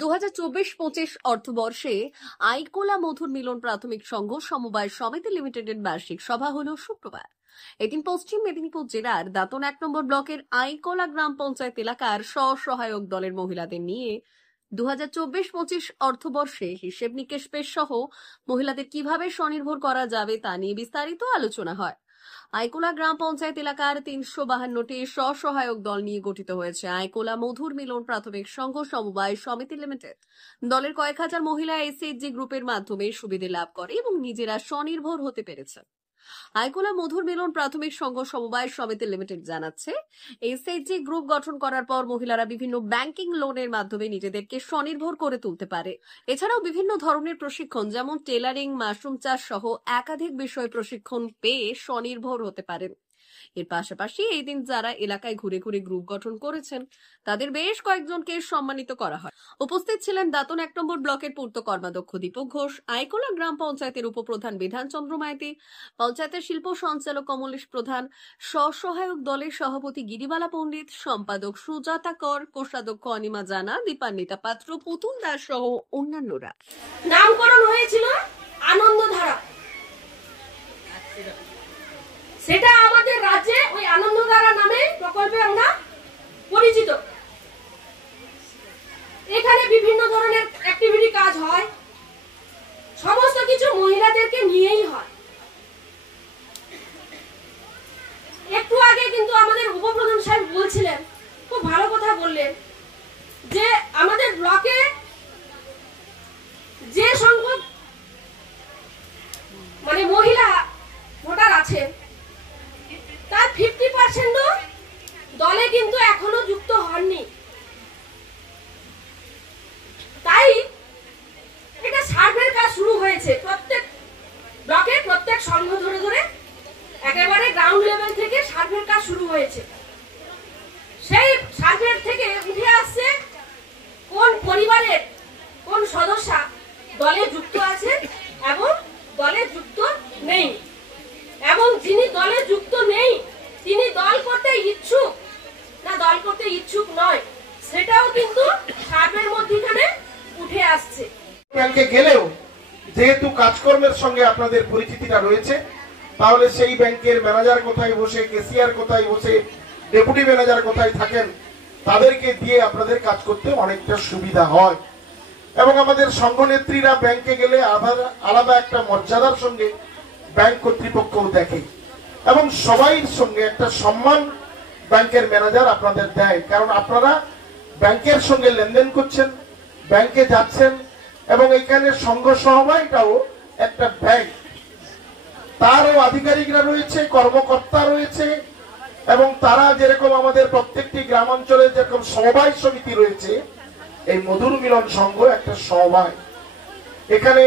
2024-25 অর্থবর্ষে আইকোলা মধুর মিলন প্রাথমিক সংঘ সমবায় সমিতি লিমিটেডের বার্ষিক সভা হল শুক্রবার। এদিন পশ্চিম মেদিনীপুর জেলার দাঁতন 1 নম্বর ব্লকের আইকোলা গ্রাম পঞ্চায়েত এলাকার স্বসহায়ক দলের মহিলাদের নিয়ে 2024-25 অর্থবর্ষে হিসেব নিকেশ পেশ সহ মহিলাদের কিভাবে স্বনির্ভর করা যাবে তা নিয়ে বিস্তারিত আলোচনা হয়। আইকোলা গ্রাম পঞ্চায়েত এলাকার 352টি স্বসহায়ক দল নিয়ে গঠিত হয়েছে আইকোলা মধুর মিলন প্রাথমিক সংঘ সমবায় সমিতি লিমিটেড। দলের কয়েক হাজার মহিলা এসএইচজি গ্রুপের মাধ্যমে সুবিধা লাভ করে এবং নিজেরা স্বনির্ভর হতে পেরেছে। আইকোলা মধুর মিলন প্রাথমিক সংঘ সমবায় সমিতি লিমিটেড জানাচ্ছে, এসএইচজি গ্রুপ গঠন করার পর মহিলারা বিভিন্ন ব্যাংকিং লোনের মাধ্যমে নিজেদেরকে স্বনির্ভর করে তুলতে পারে। এছাড়াও বিভিন্ন ধরনের প্রশিক্ষণ যেমন টেলারিং, মাশরুম চাষ সহ একাধিক বিষয় প্রশিক্ষণ পেয়ে স্বনির্ভর হতে পারেন। এর পাশাপাশি এই দিন যারা এলাকায় ঘুরে ঘুরে গ্রুপ গঠন করেছেন তাদের বেশ কয়েকজনকে সম্মানিত করা হয়। উপস্থিত ছিলেন দাঁতন 1 নম্বর ব্লকের পূর্ত কর্মাধ্যক্ষ দীপক ঘোষ, আইকোলা গ্রাম পঞ্চায়েতের উপপ্রধান বিধানচন্দ্র মাইতি, পঞ্চায়েতের শিল্প সঞ্চালক কমলেশ প্রধান, স্বসহায়ক দলের সভাপতি গিরিবালা পণ্ডিত, সম্পাদক সুজাতা কর, কোষাধ্যক্ষ অনিমা জানা, দীপান্বিতা পাত্র, পুতুল দাস সহ অন্যান্যরা। নামকরণ হয়েছিল আনন্দধারা। সেটা আমাদের রাজ্যে ওই আনন্দধারা নামে প্রকল্পে আমরা পরিচিত। এখানে বিভিন্ন ধরনের অ্যাক্টিভিটি কাজ হয়, সমস্ত কিছু মহিলাদেরকে নিয়েই হয়। একটু আগে কিন্তু আমাদের উপপ্রধান সাহেব বলছিলেন, খুব ভালো কথা বললেন, যে আমাদের ব্লকে যে সংখ্যক মহিলা ভোটার আছে তার 50% দলে কিন্তু এখনো যুক্ত হননি। তাই এটা সার্ভের কাজ শুরু হয়েছে প্রত্যেক ব্লকে, প্রত্যেক সংঘ ধরে ধরে একেবারে গ্রাউন্ড লেভেল থেকে সার্ভের কাজ শুরু হয়েছে। সেই সার্ভের থেকে উঠে আসছে কোন পরিবারের কোন সদস্যা দলে যুক্ত আছে এবং দলে যুক্ত নেই, এবং যিনি দলে যুক্ত নেই তিনি দল করতে ইচ্ছুক না দল করতে ইচ্ছুক নয়, সেটাও কিন্তু সার্ভের মধ্যখানে উঠে আসছে। ব্যাংকে গেলেও যেহেতু কাজকর্মের সঙ্গে আপনাদের পরিচিতিটা রয়েছে, তাহলে সেই ব্যাংকের ম্যানেজার কোথায় বসে, ক্যাশিয়ার কোথায় বসে, ডেপুটি ম্যানেজার কোথায় থাকেন, তাদেরকে দিয়ে আপনাদের কাজ করতে অনেকটা সুবিধা হয়। এবং আমাদের সংঘনেত্রীরা ব্যাংকে গেলে আলাদা একটা মর্যাদার সঙ্গে ব্যাংক কর্তৃপক্ষও দেখে এবং সবাইর সঙ্গে একটা সম্মান ব্যাংকের ম্যানেজার আপনাদের দেয়, কারণ আপনারা ব্যাংকের সঙ্গে লেনদেন করছেন, ব্যাংকে যাচ্ছেন এবং এখানে সংঘ সমবায়টাও একটা ব্যাংক, তারও আধিকারিকরা রয়েছে, কর্মকর্তা রয়েছে এবং তারা যেরকম আমাদের প্রত্যেকটি গ্রামাঞ্চলে যেরকম সমবায় সমিতি রয়েছে, এই মধুর মিলন সংঘ একটা সমবায়। এখানে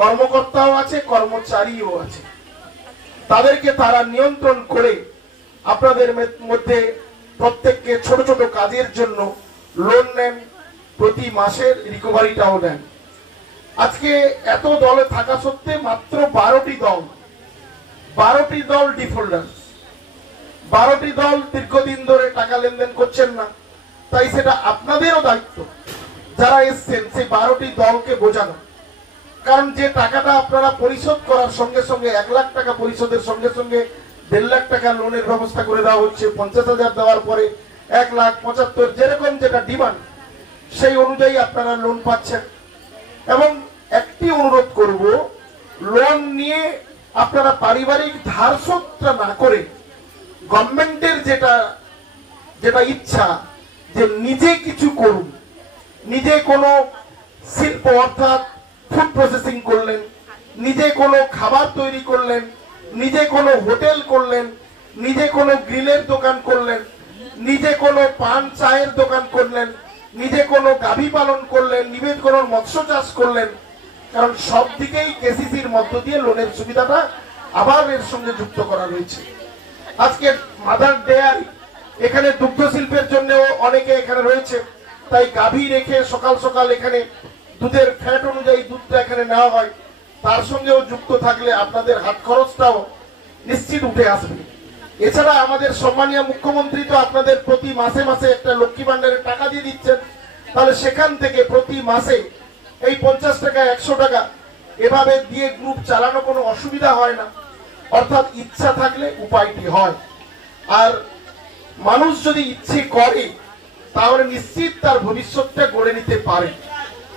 কর্মকর্তাও আছে, কর্মচারীও আছে, তাদেরকে তারা নিয়ন্ত্রণ করে আপনাদের মধ্যে প্রত্যেককে ছোট ছোট কাজের জন্য লোন নেন, প্রতি মাসের রিকভারিটাও নেন। আজকে এত দলে থাকা সত্ত্বে মাত্র 12টি দল ডিফল্টার, 12টি দল দীর্ঘদিন ধরে টাকা লেনদেন করছেন না। তাই সেটা আপনাদেরও দায়িত্ব যারা এসছেন সেই 12টি দলকে বোঝানো, কারণ যে টাকাটা আপনারা পরিশোধ করার সঙ্গে সঙ্গে 1 লাখ টাকা পরিশোধের সঙ্গে সঙ্গে 1.5 লাখ টাকা লোনের ব্যবস্থা করে দেওয়া হচ্ছে, 50,000 দেওয়ার পরে 1,75,000 যেরকম যেটা ডিমান্ড সেই অনুযায়ী আপনারা লোন পাচ্ছেন। এবং একটি অনুরোধ করব, লোন নিয়ে আপনারা পারিবারিক ধার শোধটা না করে গভর্নমেন্টের যেটা ইচ্ছা যে নিজে কিছু করুন, নিজে কোনো শিল্প অর্থাৎ ফুড প্রসেসিং করলেন, নিজে কোনো খাবার তৈরি করলেন, নিজে কোনো হোটেল করলেন, নিজে কোনো গ্রিলের দোকান করলেন, নিজে কোনো পান চায়ের দোকান করলেন, নিজে কোনো গাভী পালন করলেন, নিজে কোনো মৎস্য চাষ করলেন, কারণ সব দিকেই কেসিসির মধ্য দিয়ে লোনের সুবিধাটা আবার এর সঙ্গে যুক্ত করা রয়েছে। আজকে মাদার ডেয়ারি, এখানে দুগ্ধ শিল্পের জন্য অনেকে এখানে রয়েছে, তাই গাভী রেখে সকাল সকাল এখানে দুধের ফ্যাট অনুযায়ী দুধটা এখানে নেওয়া হয়, তার সঙ্গেও যুক্ত থাকলে আপনাদের হাত খরচটাও নিশ্চিত উঠে আসবে। এছাড়া আমাদের সম্মানীয় মুখ্যমন্ত্রী তো আপনাদের প্রতি মাসে মাসে একটা লক্ষ্মী ভান্ডারের টাকা দিয়ে দিচ্ছেন, তাহলে সেখান থেকে প্রতি মাসে এই 50 টাকা 100 টাকা এভাবে দিয়ে গ্রুপ চালানো কোনো অসুবিধা হয় না। অর্থাৎ ইচ্ছা থাকলে উপায়টি হয়। আর মানুষ যদি ইচ্ছে করে তাহলে নিশ্চিত তার ভবিষ্যৎটা গড়ে নিতে পারে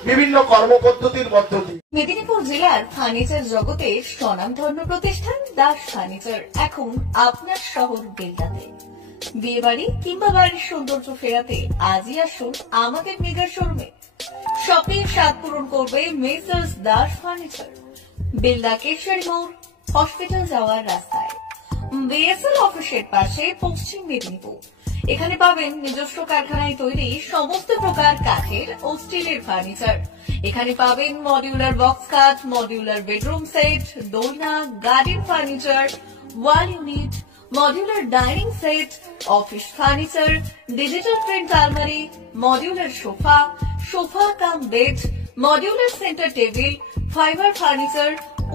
বিভিন্ন কর্মপদ্ধতির মধ্য দিয়ে। মেদিনীপুর জেলার ফার্নিচার জগতের স্বনামধন্য প্রতিষ্ঠান দাস ফার্নিচার এখন আপনার শহর বেলদাতে। বিয়ে বাড়ি কিংবা বাড়ির সৌন্দর্য ফেরাতে আজই আসুন আমাদের মেগা শোরুমে। শপিং স্বাদ পূরণ করবে মেসার্স দাস ফার্নিচার, বেলদা কেশরী মোড়, হসপিটাল যাওয়ার রাস্তায়, বিএসএল অফিসের পাশে, পশ্চিম মেদিনীপুর। এখানে পাবেন নিজস্ব কারখানায় তৈরি সমস্ত প্রকার কাঠের ও স্টিলের ফার্নিচার। এখানে পাবেন modular box cut, modular bedroom set, দোলনা, garden furniture, wall unit, modular dining set, office furniture, digital print আলমারি, modular sofa, sofa cum bed, modular centre table, fibre furniture,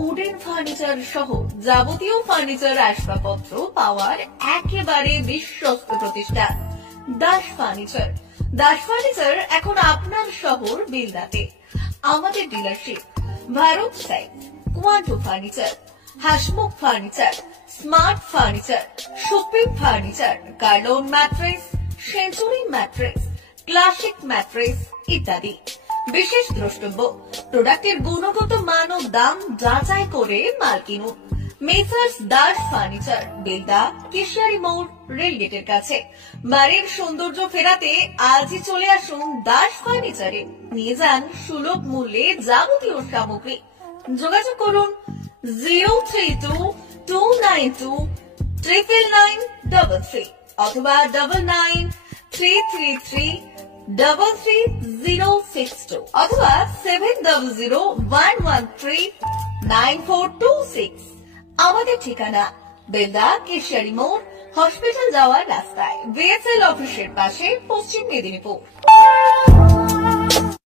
wooden furniture সহ যাবতীয় ফার্নিচার আসবাবপত্র পাওয়ার একেবারে বিশ্বস্ত প্রতিষ্ঠান দাস ফার্নিচার। দাস ফার্নিচার এখন আপনার শহর বেলদাতে। আমাদের dealership Bharat side, Quanto furniture, Hasmukh furniture, smart furniture, supreme furniture, Kurlon mattress, century mattress, classic mattress ইত্যাদি। বিশেষ দ্রষ্টব্য, প্রোডাক্টের গুণগত মান ও দাম যাচাই করে মাল কিনুন। মেসার্স দাস ফার্নিচার, বেলদা কেশিয়ারি মোড়, রেলগেটের কাছে। বাড়ির সৌন্দর্য ফেরাতে আজই চলে আসুন দাস ফার্নিচারে। নিয়ে যান সুলভ মূল্যে যাবতীয় সামগ্রী। যোগাযোগ করুন 032-292-99933 অথবা 99-333-33062 অথবা 7001139426। আমাদের ঠিকানা বেলদা কেশিয়ারি মোড়, হসপিটাল যাওয়ার রাস্তায়, বিএসএল অফিসের পাশে, পশ্চিম মেদিনীপুর।